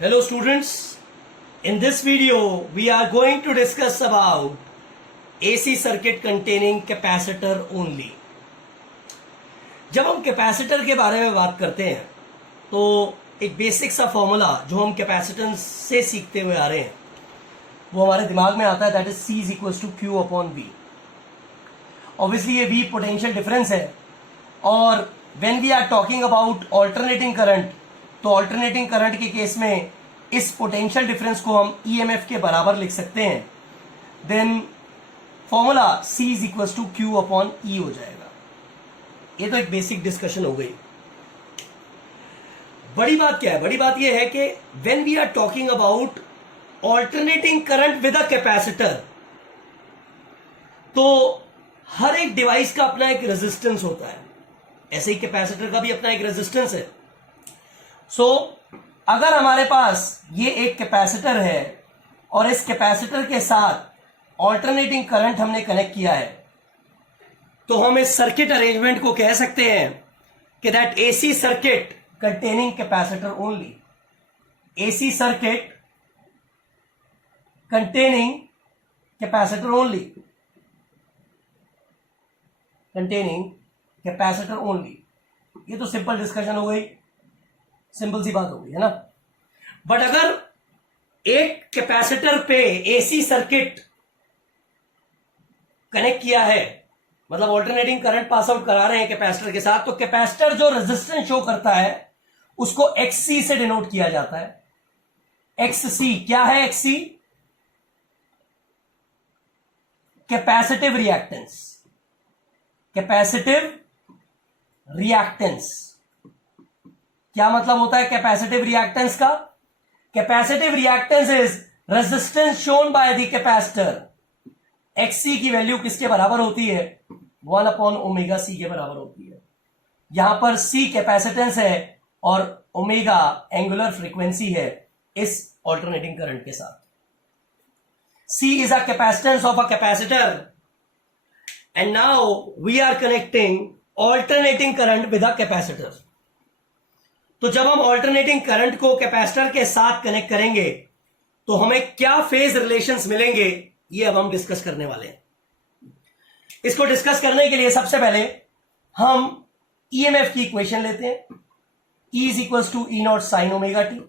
Hello students, in this video we are going to discuss about AC circuit containing capacitor only. जब हम capacitor के बारे में बात करते हैं तो एक बेसिक सा फॉर्मूला जो हम कैपेसिटेंस से सीखते हुए आ रहे हैं वो हमारे दिमाग में आता है, that is C is equal to Q upon V. Obviously ये V पोटेंशियल डिफरेंस है और when we are talking about alternating current तो ऑल्टरनेटिंग करंट के केस में इस पोटेंशियल डिफरेंस को हम ईएमएफ के बराबर लिख सकते हैं. Then formula C is equal to Q upon E हो जाएगा. ये तो एक बेसिक डिस्कशन हो गई. बड़ी बात क्या है? बड़ी बात यह है कि when we are talking about alternating current with a capacitor तो हर एक डिवाइस का अपना एक रेजिस्टेंस होता है, ऐसे ही कैपेसिटर का भी अपना एक रेजिस्टेंस है. सो अगर हमारे पास ये एक कैपेसिटर है और इस कैपेसिटर के साथ ऑल्टरनेटिंग करंट हमने कनेक्ट किया है तो हम इस सर्किट अरेंजमेंट को कह सकते हैं कि that AC circuit containing capacitor only. AC circuit containing capacitor only. Containing capacitor only. ये तो सिंपल डिस्कशन हो गई, सिंपल सी बात हो गई है ना. बट अगर एक कैपेसिटर पे एसी सर्किट कनेक्ट किया है, मतलब ऑल्टरनेटिंग करंट पास आउट करा रहे हैं कैपेसिटर के साथ, तो कैपेसिटर जो रेजिस्टेंस शो करता है उसको XC से डिनोट किया जाता है. XC क्या है? XC capacitive reactance. Capacitive reactance क्या मतलब होता है कैपेसिटिव रिएक्टेंस का? Capacitive reactance is resistance shown by the capacitor. XC की वैल्यू किसके बराबर होती है? 1 अपॉन ओमेगा C के बराबर होती है. यहां पर C कैपेसिटेंस है और ओमेगा एंगुलर फ्रीक्वेंसी है इस ऑल्टरनेटिंग करंट के साथ. C is a capacitance of a capacitor and now we are connecting alternating current with a capacitor. तो जब हम ऑल्टरनेटिंग करंट को कैपेसिटर के साथ कनेक्ट करेंगे तो हमें क्या फेज रिलेशंस मिलेंगे ये अब हम डिस्कस करने वाले हैं. इसको डिस्कस करने के लिए सबसे पहले हम ईएमएफ की इक्वेशन लेते हैं. E is equal to E not sine omega T.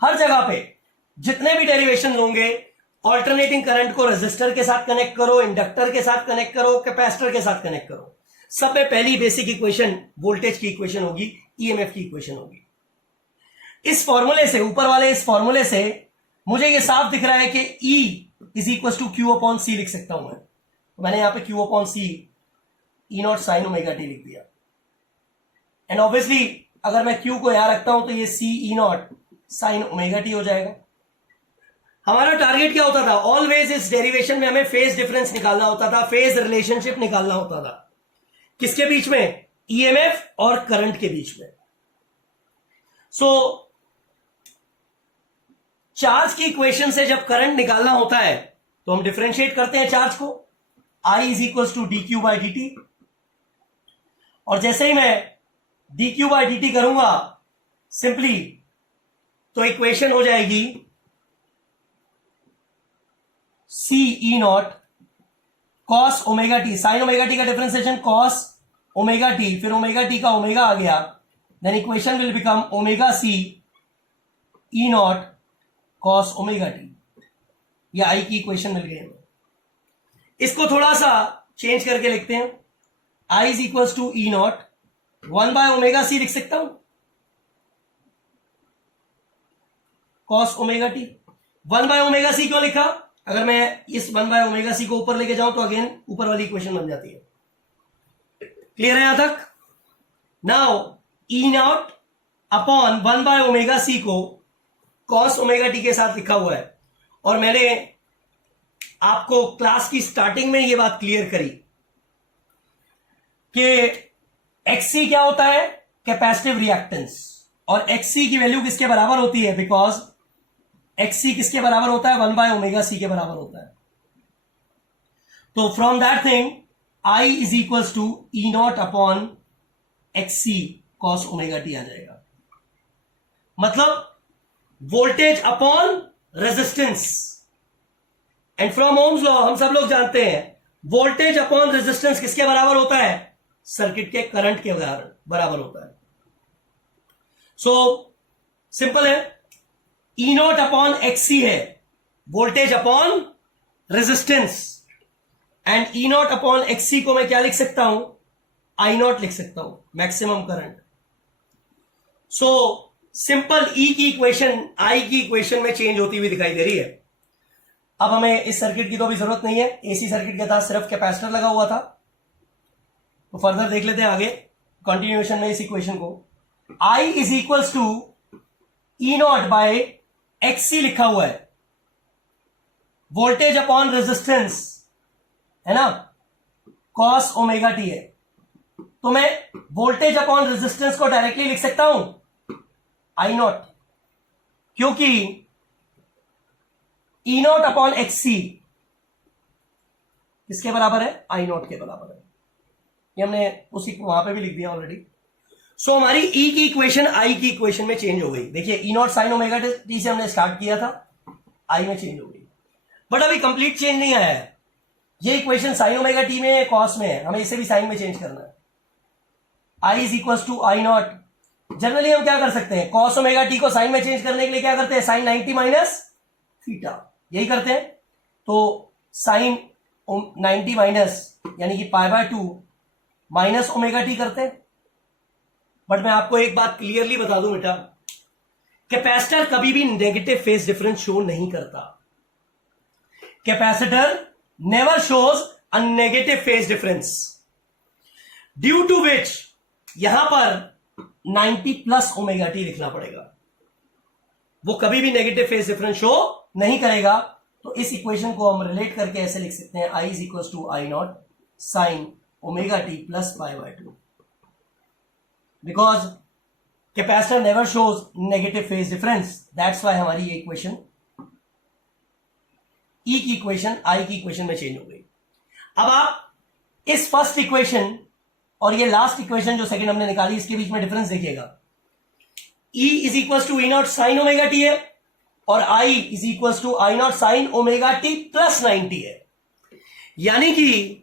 हर जगह पे जितने भी डेरिवेशन होंगे ऑल्टरनेटिंग करंट को रेजिस्टर के साथ कनेक्ट करो, इंडक्टर के साथ कनेक्ट करो, कैपेसिटर के साथ कनेक्ट करो, सब में पहली बेसिक इक्वेशन वोल्टेज की इक्वेशन होगी, ईएमएफ की इक्वेशन होगी. इस फॉर्मूले से, ऊपर वाले इस फॉर्मूले से मुझे ये साफ दिख रहा है कि E is equal to Q upon C लिख सकता हूं मैं. तो मैंने यहां पे Q upon C E not sine omega T लिख दिया. एंड ऑब्वियसली अगर मैं Q को यहां रखता हूं तो ये C E not sine omega T हो जाएगा. हमारा टारगेट क्या होता था? ऑलवेज इस डेरिवेशन में हमें फेज डिफरेंस निकालना होता था, फेज रिलेशनशिप निकालना होता था. किसके बीच में? ईएमएफ और करंट के बीच में. सो चार्ज की इक्वेशन से जब करंट निकालना होता है तो हम डिफरेंशिएट करते हैं चार्ज को. I is equal to D Q by D T. और जैसे ही मैं D Q by D T करूंगा सिंपली तो इक्वेशन हो जाएगी C E naught cos omega T. Sine omega T का डिफरेंशिएशन कॉस ओमेगा टी, फिर ओमेगा टी का ओमेगा आ गया, then equation will become omega C E naught cos omega T. ये आई की इक्वेशन मिल गई हमें. इसको थोड़ा सा चेंज करके लिखते हैं. I is equal to E naught 1 by omega C लिख सकता हूं cos omega T. 1 by omega C क्यों लिखा? अगर मैं इस 1 बाय ओमेगा C को ऊपर लेके जाऊं तो अगेन ऊपर वाली इक्वेशन बन जाती है. क्लियर है यहां तक? Now E not upon 1 by omega C को कॉस ओमेगा टी के साथ लिखा हुआ है. और मैंने आपको क्लास की स्टार्टिंग में ये बात क्लियर करी कि XC क्या होता है? Capacitive reactance. और XC की वैल्यू किसके बराबर होती है? बिकॉज XC किसके बराबर होता है? 1 बाय ओमेगा C के बराबर होता है. तो from that thing I is equal to E not upon XC cos omega T आ जाएगा. मतलब voltage upon resistance. And from Ohm's law हम सब लोग जानते हैं वोल्टेज अपॉन रेजिस्टेंस किसके बराबर होता है? सर्किट के करंट के बराबर होता है। सो सिंपल है, ई नॉट अपॉन एक्सी है voltage upon resistance, and E not upon X C को मैं क्या लिख सकता हूं? आई नॉट लिख सकता हूं, मैक्सिमम करंट। सो सिंपल ई की इक्वेशन आई की इक्वेशन में चेंज होती हुई दिखाई दे रही है। अब हमें इस सर्किट की तो अभी जरूरत नहीं है, एसी सर्किट के साथ सिर्फ कैपेसिटर लगा हुआ था। तो फर्दर देख लेते हैं आगे कंटिन्यूएशन में इस इक्वेशन को। I is equals to E naught by X C लिखा हुआ है, वोल्टेज अपॉन रेजिस्टेंस है ना, कॉस ओमेगा टी है। तो मैं वोल्टेज अपॉन रेजिस्टेंस को डायरेक्टली लिख सकता हूं आई नॉट, क्योंकि ई नॉट अपॉन एक्सी किसके बराबर है? आई नॉट के बराबर है। ये हमने उसी वहां पे भी लिख दिया ऑलरेडी। सो हमारी ई की इक्वेशन आई की इक्वेशन में चेंज हो गई। देखिए ई नॉट साइन ओमेगा टी से हमने स्टार्ट किया था, आई में चेंज हो गई, बट अभी कंप्लीट चेंज नहीं आया है। ये इक्वेशन साइन ओमेगा टी में कॉस में है, हमें इसे भी साइन में चेंज करना है। I is equal to I not. Generally हम क्या कर सकते हैं? कॉस ओमेगा टी को साइन में चेंज करने के लिए क्या करते हैं? साइन 90 माइनस थीटा, यही करते हैं। तो साइन 90 माइनस यानी कि पाई बाय 2 माइनस ओमेगा टी करते हैं। बट मैं आपको एक बात क्लियरली बता दूं बेटा, कैपेसिटर कभी भी नेगेटिव फेज डिफरेंस शो नहीं करता। Capacitor never shows a negative phase difference, due to which यहां पर 90 प्लस ओमेगा टी लिखना पड़ेगा। वो कभी भी नेगेटिव फेज डिफरेंस शो नहीं करेगा। तो इस इक्वेशन को हम रिलेट करके ऐसे लिख सकते हैं, I is equal to I not sine omega T plus pi by 2, because capacitor never shows negative phase difference. That's why हमारी ये इक्वेशन ई की इक्वेशन आई की इक्वेशन में चेंज हो गई। अब आप इस फर्स्ट इक्वेशन और ये लास्ट इक्वेशन जो सेकंड हमने निकाली, इसके बीच में डिफरेंस देखिएगा। E is equal to E not sine omega T है और I is equal to I not sine omega T plus 90 है। यानी कि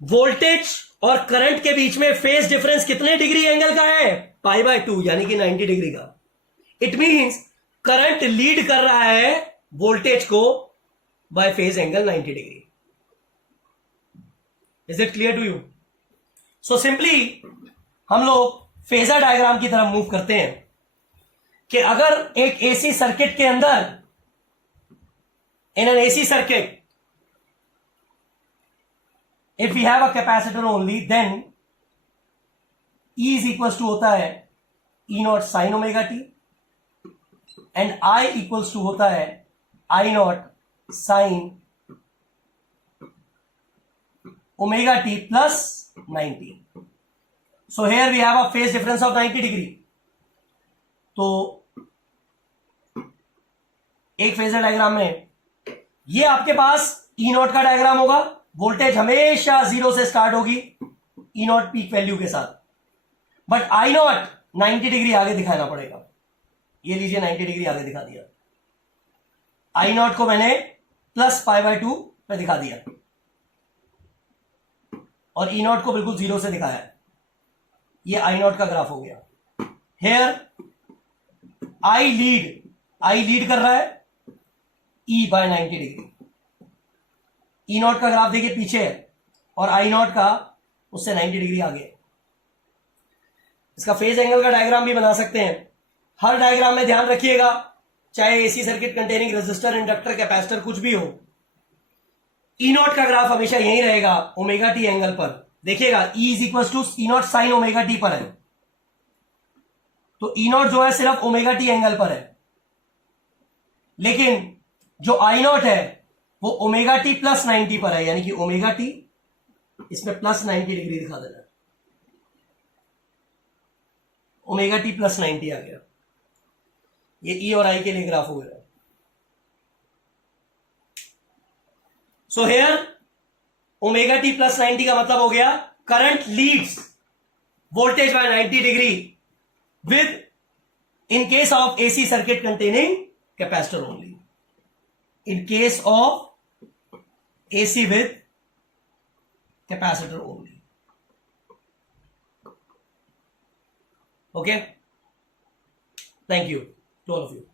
वोल्टेज और करंट के बीच में फेज डिफरेंस कितने डिग्री एंगल का है? पाई बाय 2 यानी कि 90 डिग्री का। इट मींस करंट लीड कर रहा है वोल्टेज को by phase angle 90 degree. Is it clear to you? So simply हम लोग फेजर डायग्राम की तरफ मूव करते हैं कि अगर एक एसी सर्किट के अंदर, in an AC circuit, if we have a capacitor only, then E is equals to होता है E naught sine omega T and I equals to होता है I naught sine omega T plus 90। So here we have a phase difference of 90 degree. तो एक phasor diagram में ये आपके पास E not का डायग्राम होगा। वोल्टेज हमेशा 0 से स्टार्ट होगी ई नॉट पीक वैल्यू के साथ, बट आई नॉट 90 डिग्री आगे दिखाना पड़ेगा। ये लीजिए 90 डिग्री आगे दिखा दिया। आई नॉट को मैंने प्लस पाई बाय 2 पे दिखा दिया और ई नॉट को बिल्कुल 0 से दिखाया। ये आई नॉट का ग्राफ हो गया। हेयर आई लीड कर रहा है ई बाय 90 डिग्री। ई नॉट का ग्राफ देखिए पीछे है और आई नॉट का उससे 90 डिग्री आगे। इसका फेज एंगल का डायग्राम भी बना सकते हैं। हर डायग्राम में ध्यान रखिएगा, चाहे AC circuit containing resistor, inductor, capacitor कुछ भी हो, ई नॉट का ग्राफ हमेशा यही रहेगा ओमेगा टी एंगल पर। देखिएगा E is equal to E not sine omega T पर है, तो ई नॉट जो है सिर्फ ओमेगा टी एंगल पर है, लेकिन जो आई नॉट है वो ओमेगा टी प्लस 90 पर है, यानी कि ओमेगा टी इसमें प्लस 90 डिग्री दिखा देना। ओमेगा टी प्लस 90 आ गया। ये ई और आई के लिए ग्राफ हो गया। So here omega T plus 90 का मतलब हो गया current Leeds voltage bye 90 degree with in case of AC circuit containing capacitor only. In case of AC with capacitor only. Okay. Thank you to all of you.